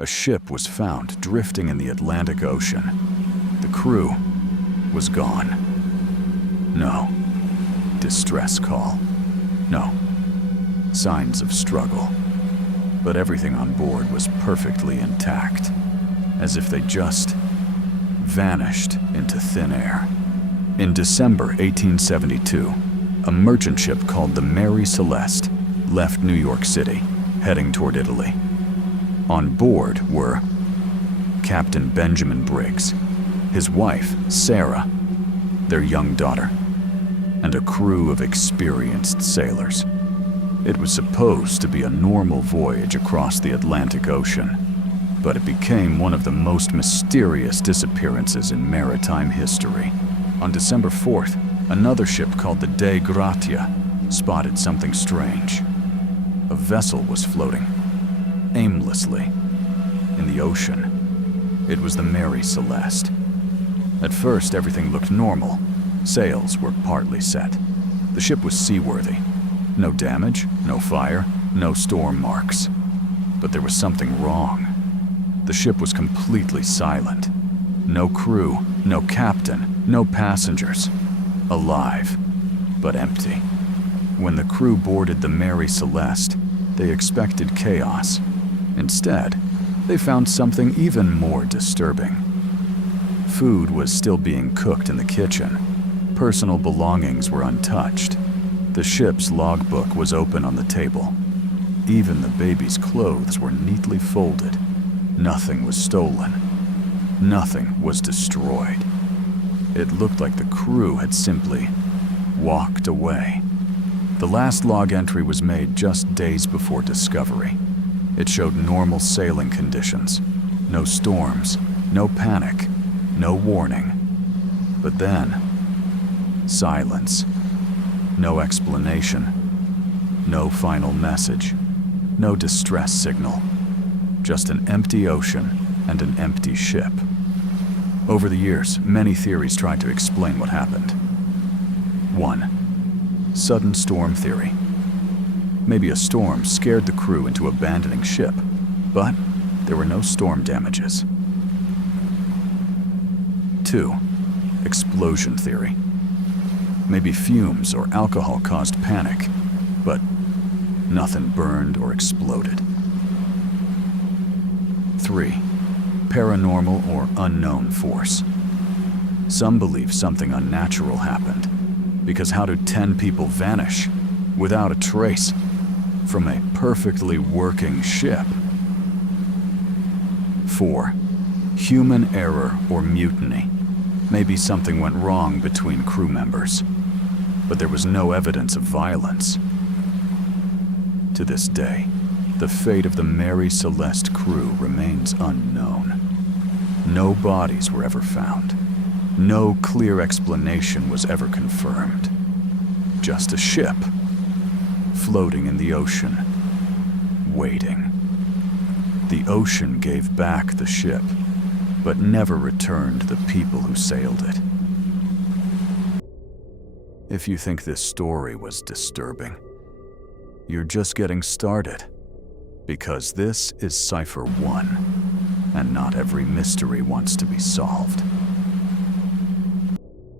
A ship was found drifting in the Atlantic Ocean. The crew was gone. No distress call. No signs of struggle. But everything on board was perfectly intact, as if they just vanished into thin air. In December 1872, a merchant ship called the Mary Celeste left New York City, heading toward Italy. On board were Captain Benjamin Briggs, his wife, Sarah, their young daughter, and a crew of experienced sailors. It was supposed to be a normal voyage across the Atlantic Ocean, but it became one of the most mysterious disappearances in maritime history. On December 4th, another ship called the Dei Gratia spotted something strange. A vessel was floating aimlessly in the ocean. It was the Mary Celeste. At first, everything looked normal. Sails were partly set. The ship was seaworthy. No damage, no fire, no storm marks. But there was something wrong. The ship was completely silent. No crew, no captain, no passengers. Alive, but empty. When the crew boarded the Mary Celeste, they expected chaos. Instead, they found something even more disturbing. Food was still being cooked in the kitchen. Personal belongings were untouched. The ship's logbook was open on the table. Even the baby's clothes were neatly folded. Nothing was stolen. Nothing was destroyed. It looked like the crew had simply walked away. The last log entry was made just days before discovery. It showed normal sailing conditions. No storms, no panic, no warning. But then, silence. No explanation. No final message. No distress signal. Just an empty ocean and an empty ship. Over the years, many theories tried to explain what happened. 1. Sudden storm theory. Maybe a storm scared the crew into abandoning ship, but there were no storm damages. 2. Explosion theory. Maybe fumes or alcohol caused panic, but nothing burned or exploded. 3. Paranormal or unknown force. Some believe something unnatural happened, because how do 10 people vanish without a trace from a perfectly working ship? 4. Human error or mutiny. Maybe something went wrong between crew members, but there was no evidence of violence. To this day, the fate of the Mary Celeste crew remains unknown. No bodies were ever found. No clear explanation was ever confirmed. Just a ship floating in the ocean, waiting. The ocean gave back the ship, but never returned the people who sailed it. If you think this story was disturbing, you're just getting started, because this is Cipher 1, and not every mystery wants to be solved.